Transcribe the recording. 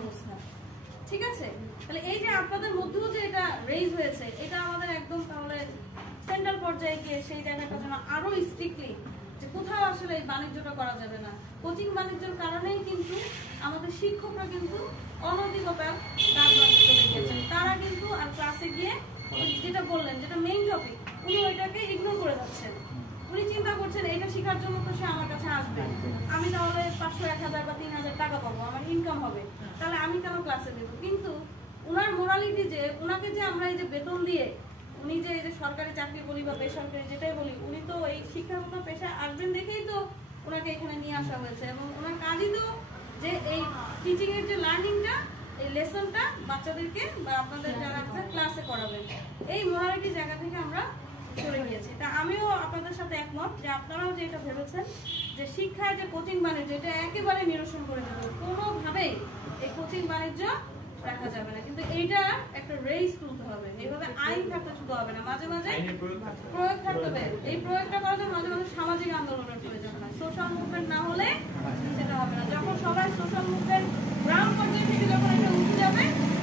অবস্থা। ঠিক আছে, তাহলে এই যে আপনাদের মধ্যেও যে এটা রেইজ হয়েছে, এটা আমাদের একদম তাহলে সেন্ট্রাল পর্যায়ে গিয়ে সেই জায়গাটার জন্য আরো স্ট্রিক্টলি যে কোথাও আসলে এই বাণিজ্যটা করা যাবে না। কোচিং বাণিজ্যের কারণেই কিন্তু আমাদের শিক্ষকরা কিন্তু অনৈতিকতার কারণে চলে গিয়েছেন। তারা কিন্তু আর ক্লাসে গিয়ে যেটা বললেন, যেটা মেইন টপিক, উনি ওইটাকে ইগনোর করে যাচ্ছেন। উনি চিন্তা করছেন এইটা শেখার জন্য তো সে আমার কাছে আসবে, আমি তাহলে 500, 1000 বা 3000 টাকা পাবো, আমার ইনকাম হবে, তাহলে আমি কেন ক্লাসে দেবো? কিন্তু উনার মোরালিটি যে উনাকে যে আমরা এই যে বেতন দিয়ে, উনি যে এই যে সরকারি চাকরি বলি বা বেসরকারি যেটাই বলি, উনি তো এই শিক্ষাগত পেশায় আসবেন দেখেই তো ওনাকে এখানে নিয়ে আসা হয়েছে। এবং ওনার কাজই তো যে এই টিচিং এর যে লার্নিংটা, এই লেসনটা বাচ্চাদেরকে বা আপনাদের যারা ক্লাসে করাবেন, এই মোরালিটি জায়গা থেকে আমরা চলে গিয়েছি। তা আমিও আপনাদের সাথে একমত যে আপনারাও যে এটা ভেবেছেন যে শিক্ষায় যে কোচিং বাণিজ্য, এটা একেবারে নিরসন করে দেবে, কোনোভাবেই এই কোচিং বাণিজ্য রাখা যাবে না। কিন্তু এইটা একটা রেইজ তুলতে হবে, এইভাবে আইন থাকতে শুধু হবে না, মাঝে মাঝে প্রয়োগ থাকতে হবে। এই প্রয়োগটা করার জন্য মাঝে মাঝে সামাজিক আন্দোলনের প্রয়োজন হয়। সোশ্যাল মুভমেন্ট না হলে